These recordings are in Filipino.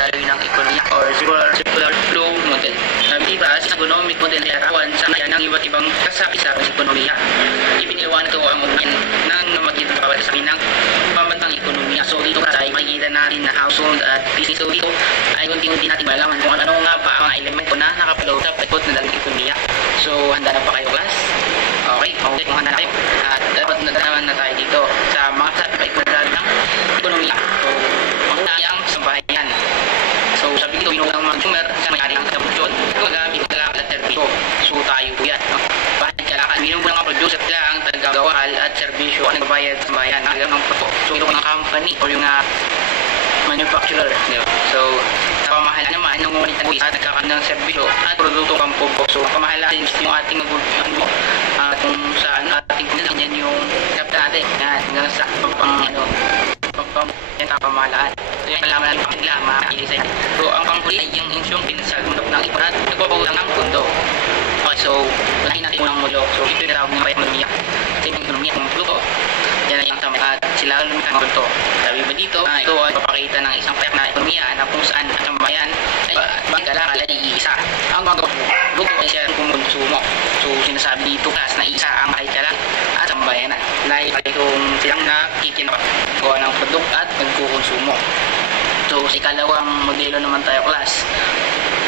daloy ng ekonomiya or circular flow model. Diba, sa economic model ay arawan sa kaya ng iba't ibang kasapi sa ekonomiya. Ipiniliwanag ko ang umayan ng magiging pagkasabi ng pambantang ekonomiya. So dito kasi makikita natin na household at business. So dito ay unti-unti natin malaman kung ano nga ba ang mga elemento na nakapaloob sa pagkot na dalang ekonomiya. So handa na pa kayo, class? Okay, kung handa na kayo. At dapat naman na tayo dito sa mga kasapi ng ekonomiya. So mauna ang sambahayan. So sabi dito, binulang mga consumer sa may-ari ng produksyon, magamit kalakal at serbisyo. So tayo po yan. Bahan kalakal, binulang mga producer sila ang tagagawal at serbisyo ang nagbabayad sa bayan ng produkto. So ito ng company o yung manufacturer. So pamahalaan naman ng ngunit at nagkakaroon ng serbisyo at produkto pampubok. So pamahalaan din yung ating kung saan ating yan yung kapta natin hanggang sa pamahalaan. So yung kalaman natin nila makakilisa yan. So ang panghuli ay yung insyong pinasagundok ng ipan at nagpapautang ng pundo. Okay, so lahin natin unang mulok. So ito yung tawag ng ekonomiya. Ito yung ekonomiya kung pluto. Yan ay ang sama at sila lumitang ang pundo. Sabi ba dito, ito ay papakita ng isang payak na ekonomiya na kung saan ang sambayan ay kalakal ay iisa. Ang luto ay siya ang kumonsumo. So sinasabi dito class na isa ang ay kalakal at sambayanan. Dahil itong silang nakikinagawa ng produkto at nagkukonsumo. So sa ikalawang modelo naman tayo, class.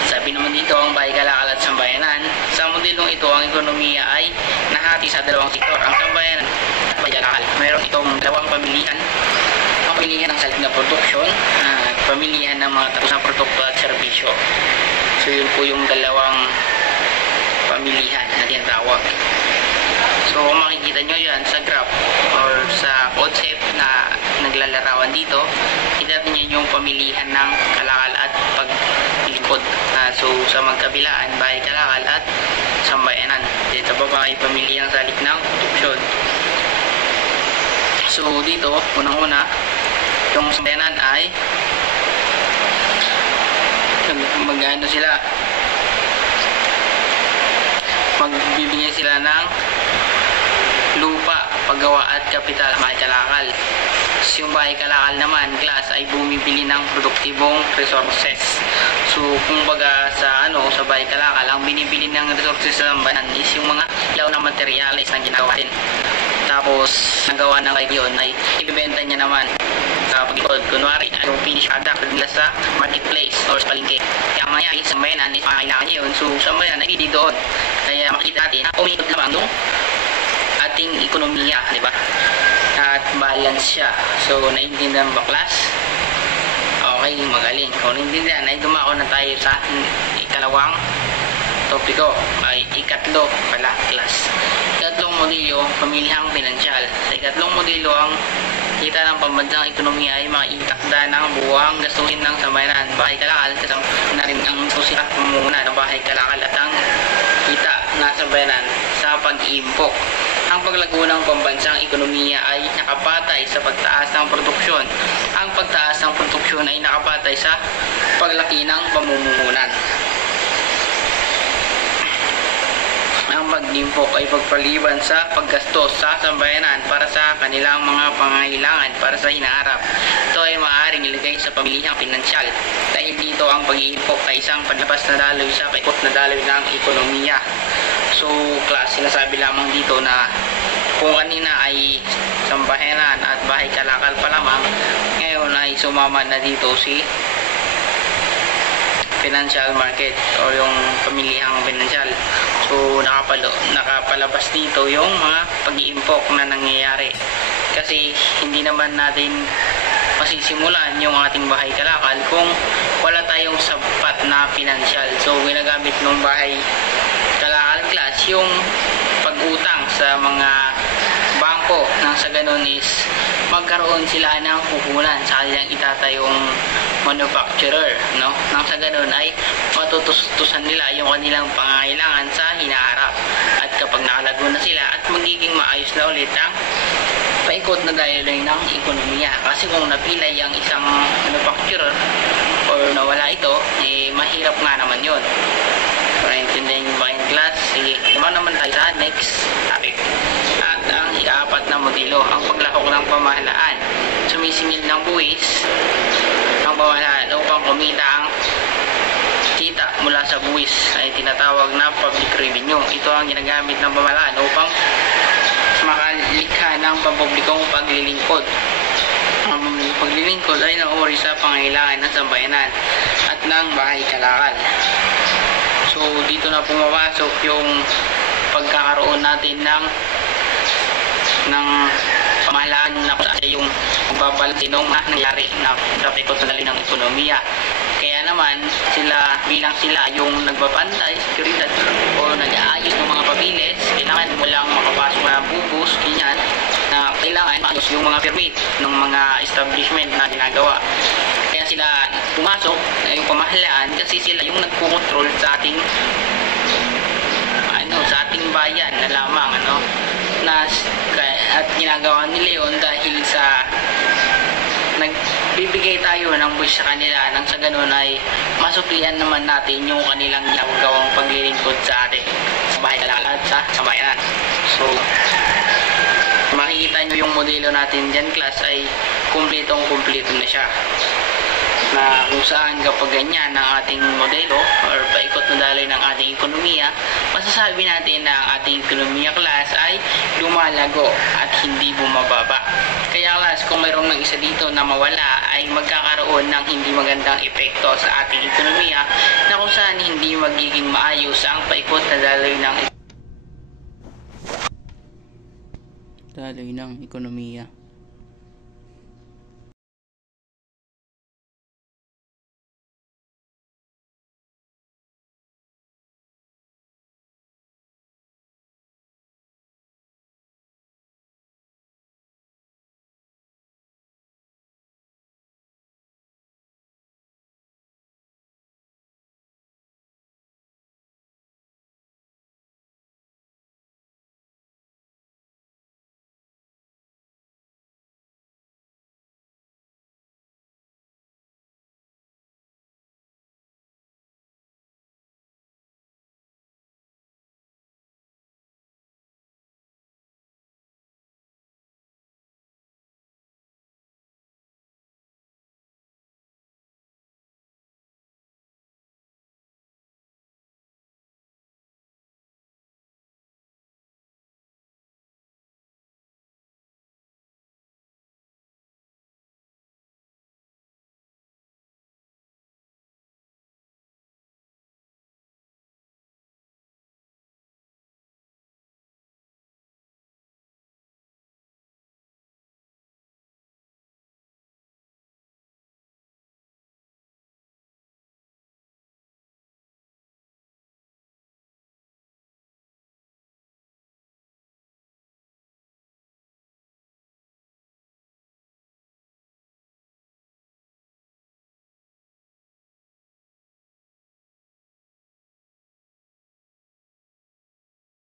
Sabi naman dito ang bahay kalakal at sambayanan. Sa modelong ito ang ekonomiya ay nahati sa dalawang sektor. Ang sambayanan at bahay kalakal. Mayroon itong dalawang pamilihan. Ang pamilihan ng salit na produksyon at pamilihan ng mga tapos na produkto at serbisyo. So yun po yung dalawang pamilihan na tinatawag. So kung makikita nyo yan sa graph or sa concept na naglalarawan dito, kita nyo yung pamilihan ng kalakal at paglingkod. So sa magkabilaan, bahay kalakal at sambayanan. Dito sa baba ay pamilihan salik ng produksyon. So dito, unang-una, yung sambayanan ay mag-ano sila, magbibigay sila ng lupa, paggawa at kapital, bahay kalakal. Yung bahay kalakal naman, class, ay bumibili ng produktibong resources. So kumbaga sa bahay kalakal, ang binibili ng resources sa sambayanan is yung mga ilaw na materials na ginagawa din. Tapos nagawa ng yun ay ibibenta niya naman sa paglikod. Kunwari, yung finished product nila sa marketplace or sa palengke. Kaya ang mangyari sa sambayanan is makakailangan niya yun. So sambayanan ay bili doon. Kaya makikita natin na umikot lamang yung ating ekonomiya, di ba? At balance siya. So naiintindihan ba, class? Okay, magaling. Kung naiintindihan, ay dumako na tayo sa ikalawang topiko. Ay ikatlo pala, class. Ikatlong modelo, pamilihang pinansyal. Sa ikatlong modelo, ang kita ng pambansang ekonomiya ay maitakda ng buwang gastusin ng sambayanan, bahay kalakal, kasama na rin ang susikat pamumuna ng bahay kalakal at ang kita na sambayanan sa pag-iimpok. Ang paglago ng pambansang ekonomiya ay nakapatay sa pagtaas ng produksyon. Ang pagtaas ng produksyon ay nakapatay sa paglaki ng pamumuhunan. Ang pag-impok ay pagpaliban sa paggastos sa sambayanan para sa kanilang mga pangangailangan para sa hinaharap. Ito ay maaaring ilagay sa pamilihang pinansyal dahil dito ang pag-iimpok ay isang panlabas na daloy sa paikot na daloy ng ekonomiya. So class, sinasabi lamang dito na kung kanina ay sambayanan at bahay kalakal pa lamang, ngayon ay sumama na dito si financial market o yung pamilihang financial. So nakapalabas dito yung mga pag-iimpok na nangyayari. Kasi hindi naman natin masisimulan yung ating bahay kalakal kung wala tayong sapat na financial. So ginagamit ng bahay kalakal, class, yung pag-utang sa mga bangko nang sa ganun is magkaroon sila ng puhunan sa kanilang itatayong manufacturer, no? Nang sa ganun ay matutustusan nila yung kanilang pangangailangan sa hinaharap. At kapag nakalago na sila at magiging maayos na ulit ang paikot na daloy ng ekonomiya. Kasi kung napilay ang isang manufacturer or nawala ito, eh mahirap nga naman yun. So, naintindihan yung buying class. Sige, naman tayo sa next topic. At ang ika-apat na modelo, ang paglahok ng pamahalaan. Sumisingil ng buwis ang pamahalaan upang kumita ang kita mula sa buwis ay tinatawag na public revenue. Ito ang ginagamit ng pamahalaan upang makalikha ng pampublikong paglilingkod. Ang paglilingkod ay nauri sa pangailangan ng sambayanan at ng bahay kalakal. So dito na pumapasok yung pagkakaroon natin ng pamahalaan na yung magbabalanse ng mga nangyari na trapiko sa dali ng ekonomiya. Kaya naman bilang sila yung nagbabantay, seguridad o nag-aayos ng mga pabilis, kailangan walang makapasok na bubos, ganyan, na kailangan maayos yung mga permit ng mga establishment na ginagawa. Kaya sila pumasok yung pamahalaan kasi sila yung nagko-control sa ating bayan na lamang at ginagawa nila yun dahil sa nagbibigay tayo ng buwis sa kanila nang sa ganun ay masuklian naman natin yung kanilang ginagawang paglilingkod sa atin sa bahay kalakal at sa sambayanan. So makikita nyo yung modelo natin dyan, class, ay kumpleto na siya, na kung saan kapag ganyan ang ating modelo or paikot na daloy ng ating ekonomiya, masasabi natin na ang ating ekonomiya, class, ay lumalago at hindi bumababa. Kaya, class, kung mayroon ng isa dito na mawala, ay magkakaroon ng hindi magandang epekto sa ating ekonomiya na kung saan hindi magiging maayos ang paikot na daloy ng ekonomiya.